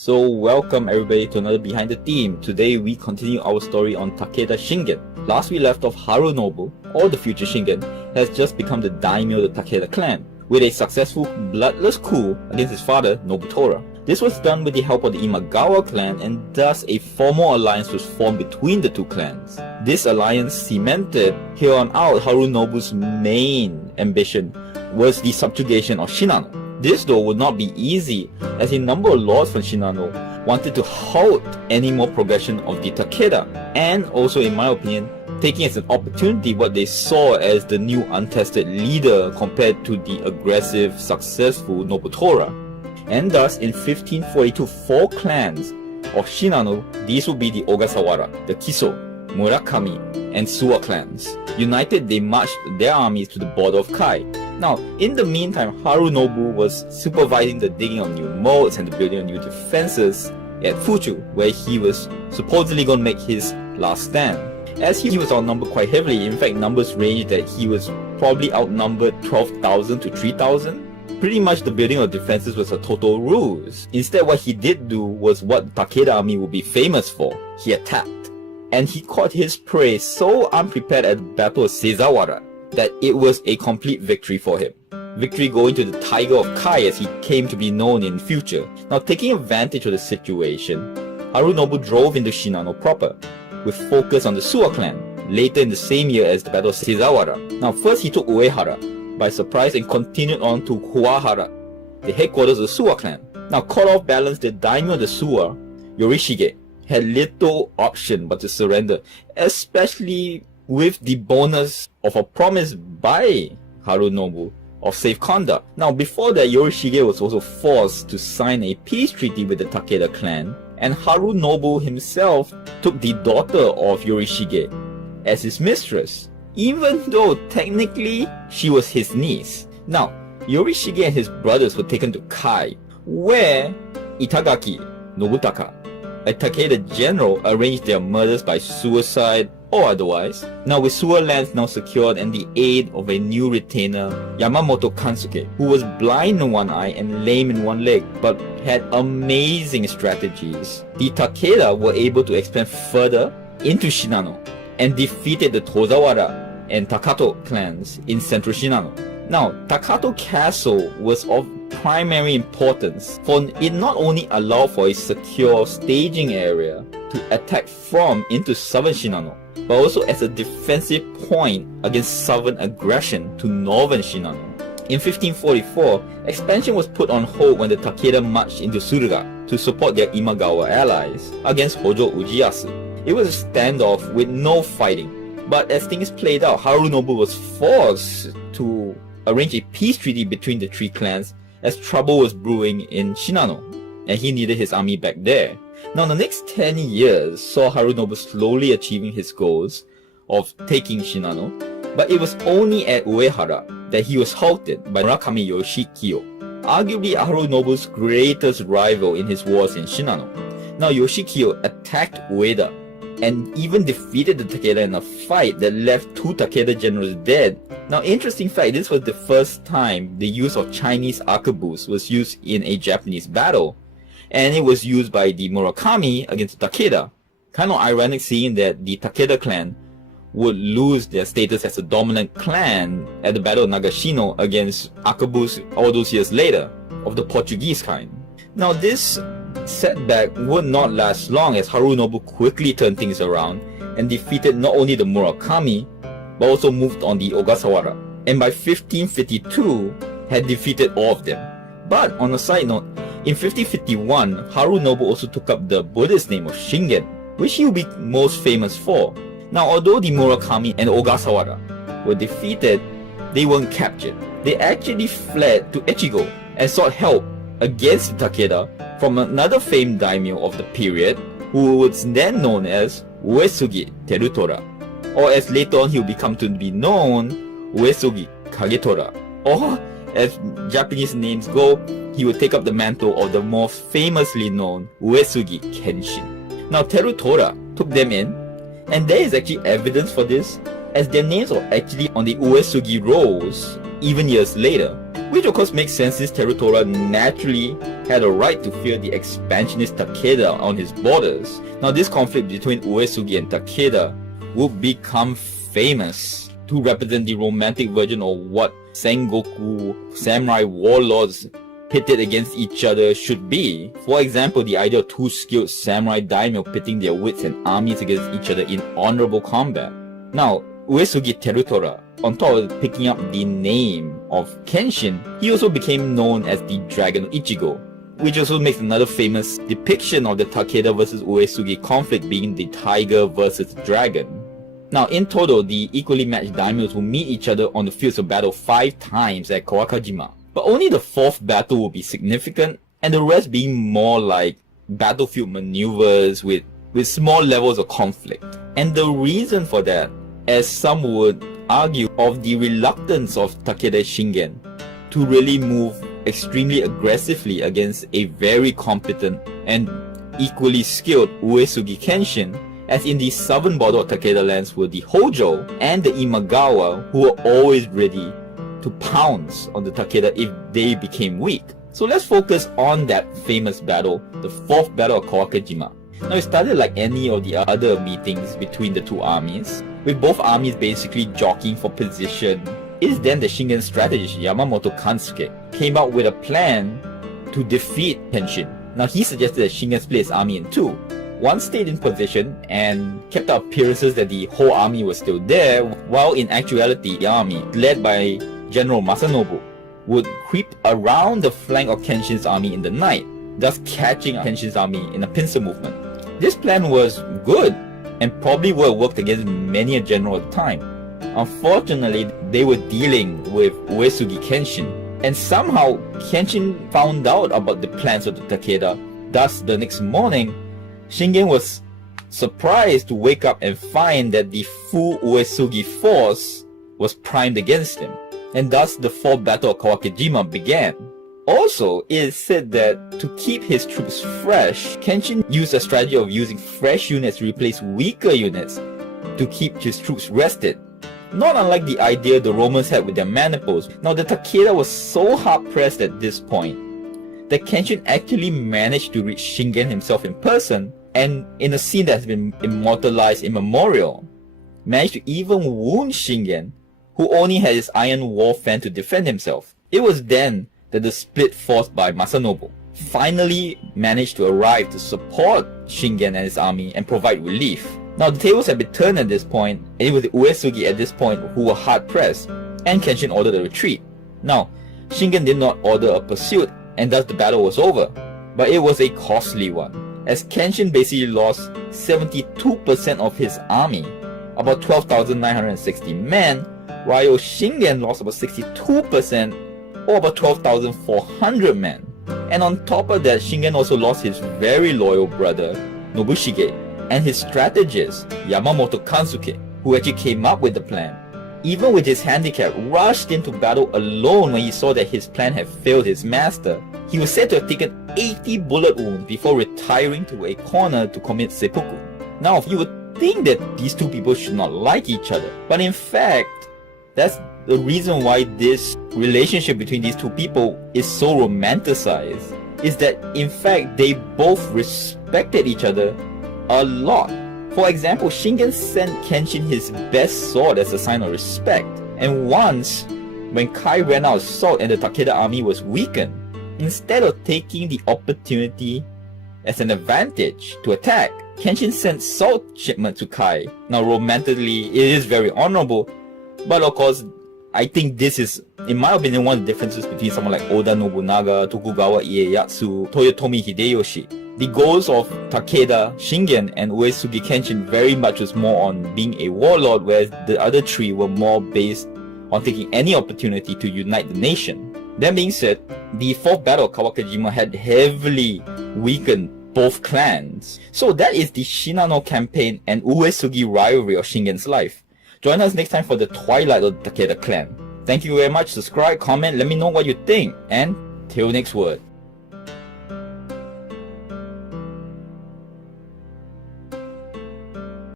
So welcome everybody to another Behind the Theme. Today we continue our story on Takeda Shingen. Last we left off, Harunobu, or the future Shingen, has just become the daimyo of the Takeda clan, with a successful bloodless coup against his father, Nobutora. This was done with the help of the Imagawa clan, and thus a formal alliance was formed between the two clans. This alliance cemented, here on out, Harunobu's main ambition was the subjugation of Shinano. This though would not be easy, as a number of lords from Shinano wanted to halt any more progression of the Takeda, and also in my opinion, taking as an opportunity what they saw as the new untested leader compared to the aggressive, successful Nobutora. And thus in 1542, four clans of Shinano, these would be the Ogasawara, the Kiso, Murakami, and Suwa clans. United, they marched their armies to the border of Kai. Now, in the meantime, Harunobu was supervising the digging of new moats and the building of new defenses at Fuchu, where he was supposedly going to make his last stand. As he was outnumbered quite heavily, in fact numbers ranged that he was probably outnumbered 12,000 to 3,000. Pretty much the building of defenses was a total ruse. Instead, what he did do was what the Takeda army would be famous for. He attacked. And he caught his prey so unprepared at the Battle of Sezawara that it was a complete victory for him. Victory going to the Tiger of Kai, as he came to be known in future. Now, taking advantage of the situation, Harunobu drove into Shinano proper, with focus on the Suwa clan, later in the same year as the Battle of Sezawara. Now, first he took Uehara by surprise and continued on to Kuwahara, the headquarters of the Suwa clan. Now, caught off balance, the daimyo of the Suwa, Yorishige, had little option but to surrender, especially with the bonus of a promise by Harunobu of safe conduct. Now, before that, Yorishige was also forced to sign a peace treaty with the Takeda clan, and Harunobu himself took the daughter of Yorishige as his mistress, even though technically she was his niece. Now, Yorishige and his brothers were taken to Kai, where Itagaki Nobutaka, a Takeda general, arranged their murders by suicide or otherwise. Now, with Suwa lands now secured and the aid of a new retainer, Yamamoto Kansuke, who was blind in one eye and lame in one leg, but had amazing strategies, the Takeda were able to expand further into Shinano and defeated the Tozawara and Takato clans in central Shinano. Now, Takato Castle was of primary importance, for it not only allowed for a secure staging area to attack from into southern Shinano, but also as a defensive point against southern aggression to northern Shinano. In 1544, expansion was put on hold when the Takeda marched into Suruga to support their Imagawa allies against Hojo Ujiyasu. It was a standoff with no fighting, but as things played out, Harunobu was forced to arrange a peace treaty between the three clans as trouble was brewing in Shinano, and he needed his army back there. Now, the next 10 years saw Harunobu slowly achieving his goals of taking Shinano, but it was only at Uehara that he was halted by Murakami Yoshikiyo, arguably Harunobu's greatest rival in his wars in Shinano. Now, Yoshikiyo attacked Ueda and even defeated the Takeda in a fight that left two Takeda generals dead. Now, interesting fact, this was the first time the use of Chinese arquebus was used in a Japanese battle, and it was used by the Murakami against the Takeda. Kind of ironic seeing that the Takeda clan would lose their status as a dominant clan at the Battle of Nagashino against arquebus all those years later, of the Portuguese kind. Now, this setback would not last long, as Harunobu quickly turned things around and defeated not only the Murakami, but also moved on the Ogasawara, and by 1552 had defeated all of them. But on a side note, in 1551, Harunobu also took up the Buddhist name of Shingen, which he would be most famous for. Now, although the Murakami and Ogasawara were defeated, they weren't captured. They actually fled to Echigo and sought help against Takeda from another famed daimyo of the period, who was then known as Uesugi Terutora, or as later on he would become to be known, Uesugi Kagetora, or as Japanese names go, he would take up the mantle of the more famously known Uesugi Kenshin. Now, Terutora took them in, and there is actually evidence for this, as their names were actually on the Uesugi rolls even years later. which of course makes sense since Terutora naturally had a right to fear the expansionist Takeda on his borders. Now this conflict between Uesugi and Takeda would become famous to represent the romantic version of what Sengoku samurai warlords pitted against each other should be. For example, the idea of two skilled samurai daimyo pitting their wits and armies against each other in honorable combat. Now, Uesugi Terutora, on top of picking up the name of Kenshin, he also became known as the Dragon of Ichigo, which also makes another famous depiction of the Takeda versus Uesugi conflict being the tiger versus dragon. Now, in total, the equally matched daimyos will meet each other on the fields of battle 5 times at Kawanakajima. But only the 4th battle will be significant, and the rest being more like battlefield maneuvers with small levels of conflict. And the reason for that, as some would argue, of the reluctance of Takeda Shingen to really move extremely aggressively against a very competent and equally skilled Uesugi Kenshin, as in the southern border of Takeda lands were the Hojo and the Imagawa, who were always ready to pounce on the Takeda if they became weak. So let's focus on that famous battle, the 4th battle of Kawanakajima. Now it started like any of the other meetings between the two armies, with both armies basically jockeying for position. It is then the Shingen strategist Yamamoto Kansuke came out with a plan to defeat Kenshin. Now he suggested that Shingen split his army in 2. One stayed in position and kept up appearances that the whole army was still there, while in actuality the army, led by General Masanobu, would creep around the flank of Kenshin's army in the night, thus catching Kenshin's army in a pincer movement. This plan was good and probably would have worked against many a general at the time. Unfortunately, they were dealing with Uesugi Kenshin, and somehow Kenshin found out about the plans of the Takeda. Thus, the next morning, Shingen was surprised to wake up and find that the full Uesugi force was primed against him, and thus the 4th battle of Kawanakajima began. Also, it is said that to keep his troops fresh, Kenshin used a strategy of using fresh units to replace weaker units to keep his troops rested. Not unlike the idea the Romans had with their maniples. Now the Takeda was so hard pressed at this point that Kenshin actually managed to reach Shingen himself in person, and in a scene that has been immortalized in memorial, managed to even wound Shingen, who only had his iron wall fan to defend himself. It was then that the split force by Masanobu finally managed to arrive to support Shingen and his army and provide relief. Now the tables had been turned at this point, and it was the Uesugi at this point who were hard pressed, and Kenshin ordered a retreat. Now, Shingen did not order a pursuit, and thus the battle was over, but it was a costly one, as Kenshin basically lost 72% of his army, about 12,960 men, while Shingen lost about 62%, or about 12,400 men. And on top of that, Shingen also lost his very loyal brother, Nobushige, and his strategist, Yamamoto Kansuke, who actually came up with the plan. Even with his handicap, rushed into battle alone when he saw that his plan had failed his master. He was said to have taken 80 bullet wounds before retiring to a corner to commit seppuku. Now, you would think that these two people should not like each other, but in fact, that's the reason why this relationship between these two people is so romanticized, is that in fact they both respected each other a lot. For example, Shingen sent Kenshin his best sword as a sign of respect, and once, when Kai ran out of salt and the Takeda army was weakened, instead of taking the opportunity as an advantage to attack, Kenshin sent salt shipment to Kai. Now romantically, it is very honorable, but of course, I think this is, in my opinion, one of the differences between someone like Oda Nobunaga, Tokugawa Ieyasu, Toyotomi Hideyoshi. The goals of Takeda Shingen and Uesugi Kenshin very much was more on being a warlord, whereas the other three were more based on taking any opportunity to unite the nation. That being said, the 4th battle of Kawanakajima had heavily weakened both clans. So that is the Shinano campaign and Uesugi rivalry of Shingen's life. Join us next time for the twilight of the Takeda clan. Thank you very much, subscribe, comment, let me know what you think, and till next word.